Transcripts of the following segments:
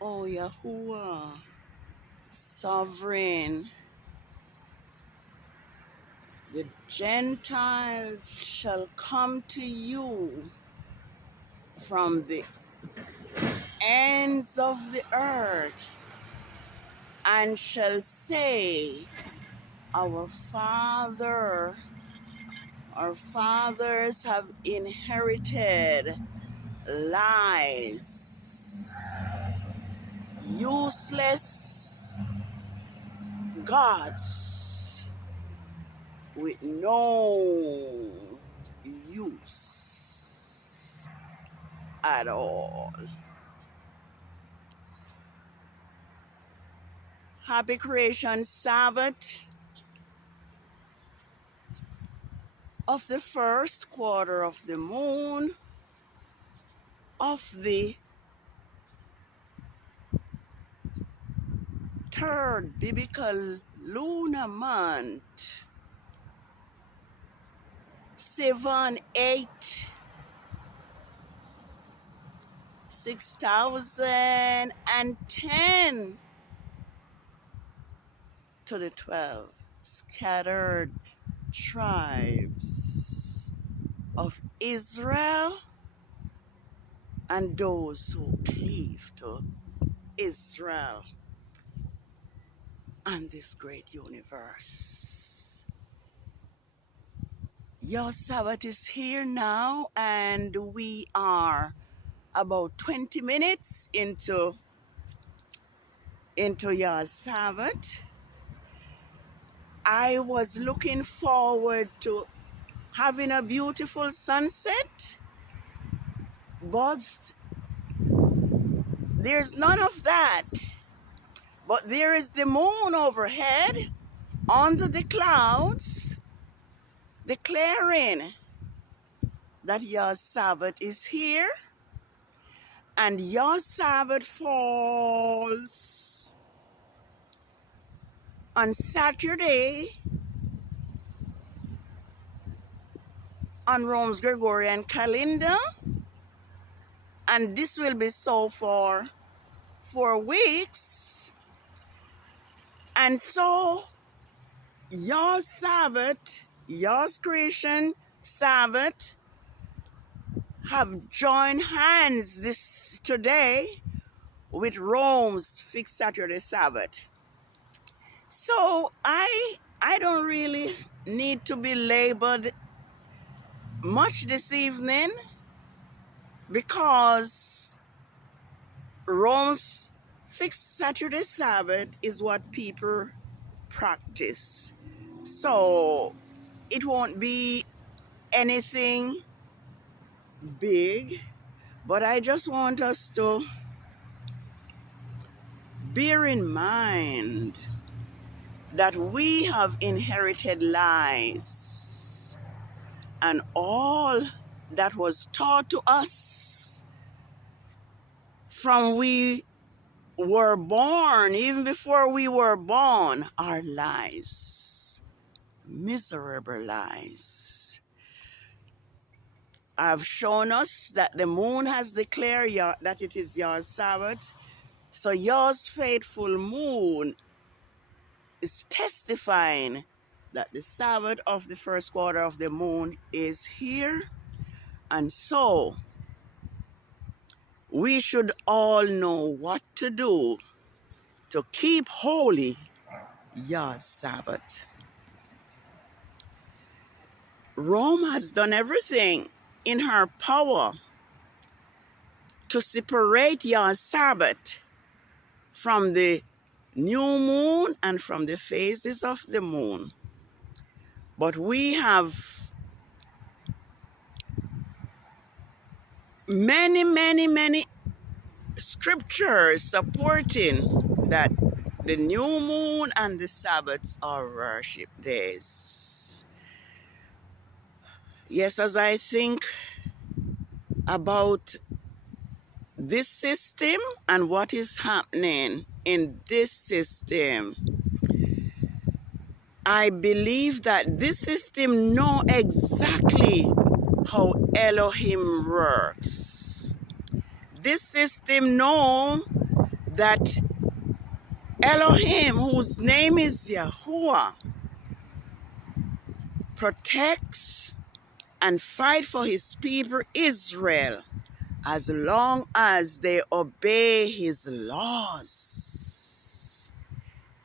O Yahuwah, sovereign, the Gentiles shall come to you from the ends of the earth and shall say, our fathers have inherited lies, useless gods with no use at all. Happy Creation Sabbath of the first quarter of the moon of the third biblical lunar month, Sivan 8, 6010 to the 12 scattered tribes of Israel and those who cleave to Israel and this great universe. Your Sabbath is here now, and we are about 20 minutes into your Sabbath. I was looking forward to having a beautiful sunset, but there's none of that. But there is the moon overhead under the clouds, declaring that your Sabbath is here, and your Sabbath falls on Saturday on Rome's Gregorian calendar, and this will be so for 4 weeks. And so your Sabbath, your creation Sabbath, have joined hands today with Rome's fixed Saturday Sabbath. So I don't really need to be labored much this evening, because Rome's fixed Saturday Sabbath is what people practice. So it won't be anything big, but I just want us to bear in mind that we have inherited lies, and all that was taught to us from we were born, even before we were born, are lies, miserable lies. I've shown us that the moon has declared that it is your Sabbath. So yours faithful moon is testifying that the Sabbath of the first quarter of the moon is here. And so we should all know what to do to keep holy your Sabbath. Rome has done everything in her power to separate your Sabbath from the new moon and from the phases of the moon. But we have many scriptures supporting that the new moon and the Sabbaths are worship days. Yes, as I think about this system and what is happening in this system, I believe that this system knows exactly how Elohim works. This system knows that Elohim, whose name is Yahuwah, protects and fight for his people Israel as long as they obey his laws.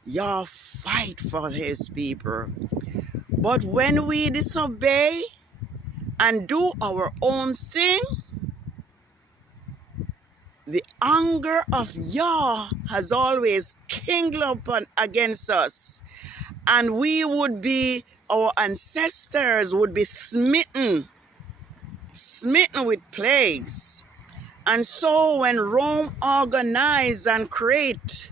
Yah fight for his people. But when we disobey and do our own thing, the anger of Yah has always kindled up against us. And we would be, our ancestors would be smitten with plagues. And so when Rome organized and created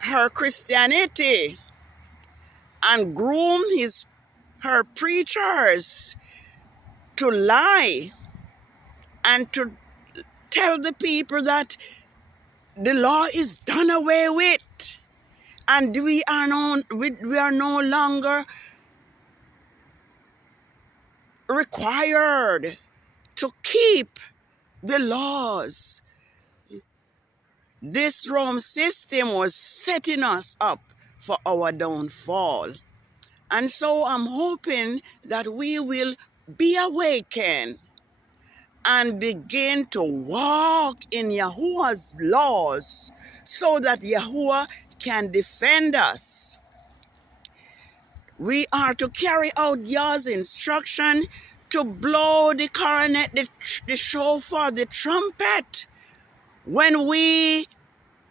her Christianity and groomed her preachers to lie and to tell the people that the law is done away with and we are no longer required to keep the laws. This Rome system was setting us up for our downfall. And so I'm hoping that we will be awakened and begin to walk in Yahuwah's laws so that Yahuwah can defend us. We are to carry out Yah's instruction to blow the cornet, the shofar, the trumpet when we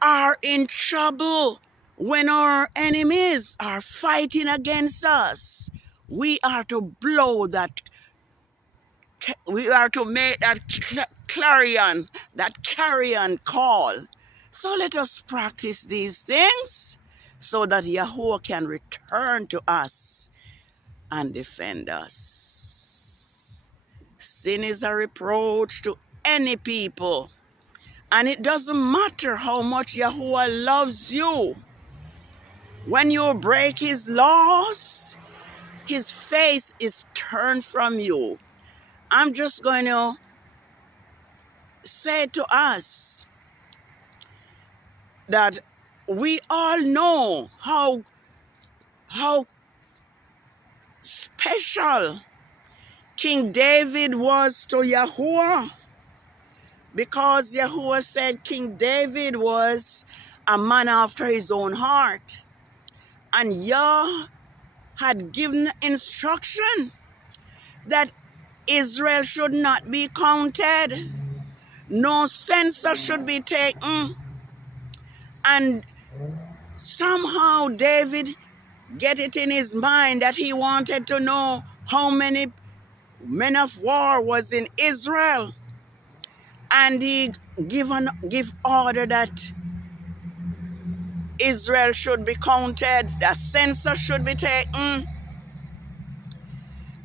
are in trouble, when our enemies are fighting against us. We are to blow that, we are to make that clarion call. So let us practice these things so that Yahuwah can return to us and defend us. Sin is a reproach to any people. And it doesn't matter how much Yahuwah loves you. When you break his laws, his face is turned from you. I'm just going to say to us that we all know how special King David was to Yahuwah, because Yahuwah said King David was a man after his own heart. And Yah had given instruction that Israel should not be counted. No census should be taken. And somehow David get it in his mind that he wanted to know how many men of war was in Israel. And he give order that Israel should be counted, the census should be taken.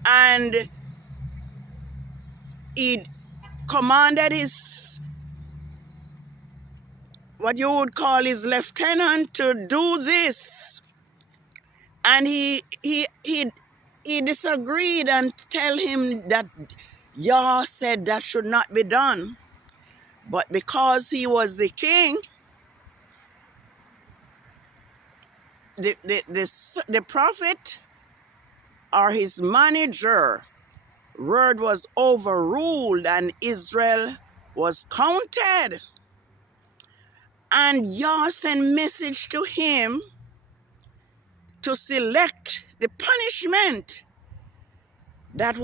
And he commanded his, what you would call his lieutenant, to do this. And he disagreed and tell him that Yah said that should not be done. But because he was the king, the prophet or his manager word was overruled and Israel was counted. And Yah sent message to him to select the punishment that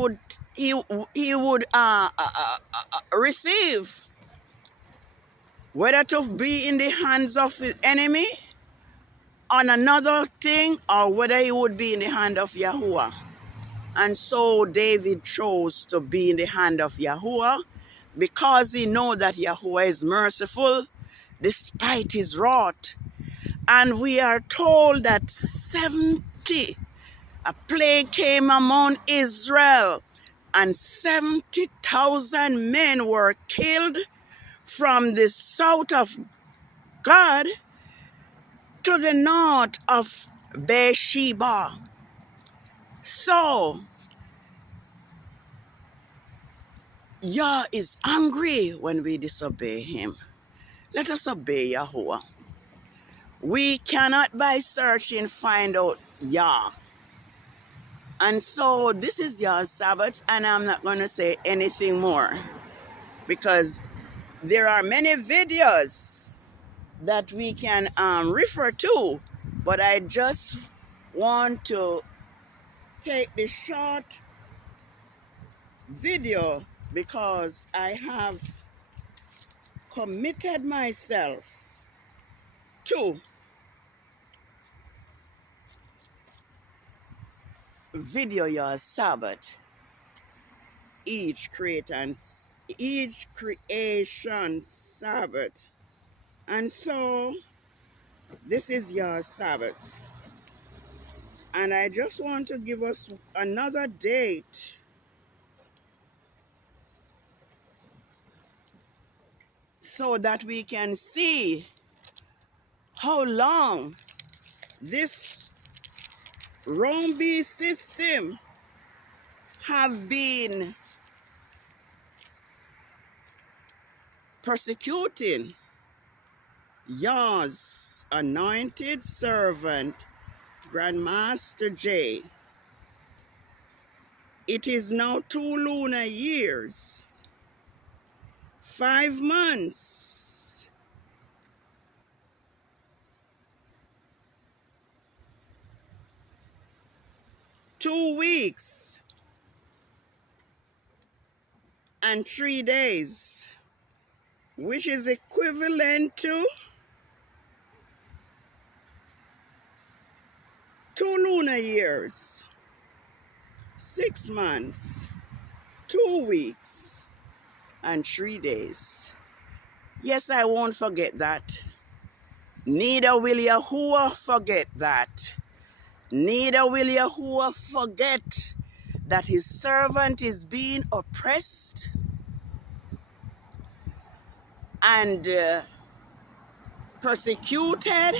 he would receive, whether to be in the hands of his enemy on another thing, or whether he would be in the hand of Yahuwah. And so David chose to be in the hand of Yahuwah because he know that Yahuwah is merciful despite his wrath. And we are told that 70, a plague came among Israel, and 70,000 men were killed from the south of God to the north of Beersheba. So, Yah is angry when we disobey him. Let us obey Yahuwah. We cannot by searching find out Yah. And so this is Yah's Sabbath, and I'm not going to say anything more because there are many videos that we can refer to, but I just want to take this short video because I have committed myself to video your Sabbath each creation Sabbath. And so this is your Sabbath, and I just want to give us another date so that we can see how long this Rombi system have been persecuting Yah's anointed servant, Grandmaster J. It is now 2 lunar years, 5 months, 2 weeks, and 3 days, which is equivalent to 2 lunar years, 6 months, 2 weeks, and 3 days. Yes, I won't forget that. Neither will Yahuwah forget that. Neither will Yahuwah forget that his servant is being oppressed and persecuted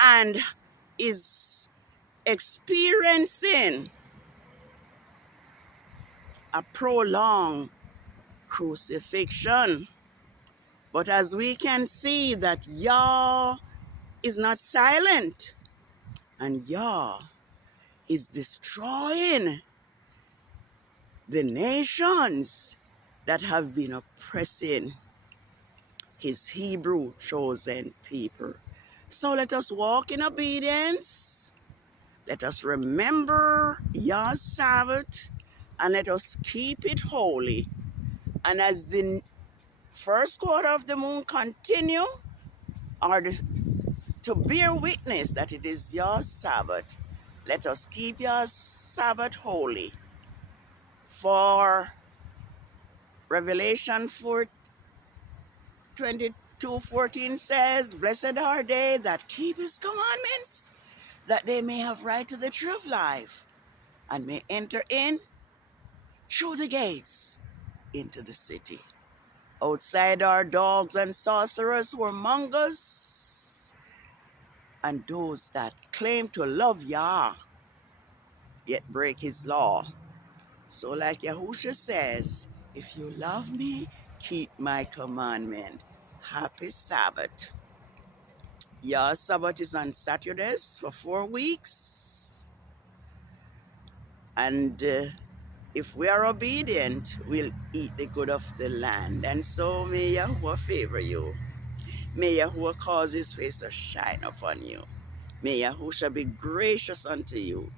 and is experiencing a prolonged crucifixion. But as we can see that Yah is not silent, and Yah is destroying the nations that have been oppressing his Hebrew chosen people. So let us walk in obedience. Let us remember Yah's Sabbath, and let us keep it holy. And as the first quarter of the moon continue, to bear witness that it is Yah's Sabbath, let us keep Yah's Sabbath holy. For Revelation 22:14 says, "Blessed are they that keep his commandments, that they may have right to the tree of life, and may enter in through the gates into the city. Outside are dogs and sorcerers, whoremongers, and those that claim to love Yah, yet break his law." So like Yahusha says, if you love me, keep my commandment. Happy Sabbath. Yah's Sabbath is on Saturdays for 4 weeks. And if we are obedient, we'll eat the good of the land. And so may Yahuwah favor you. May Yahuwah cause his face to shine upon you. May Yahusha be gracious unto you.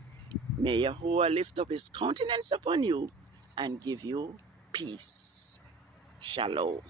May Yahuwah lift up his countenance upon you and give you peace. Shalom.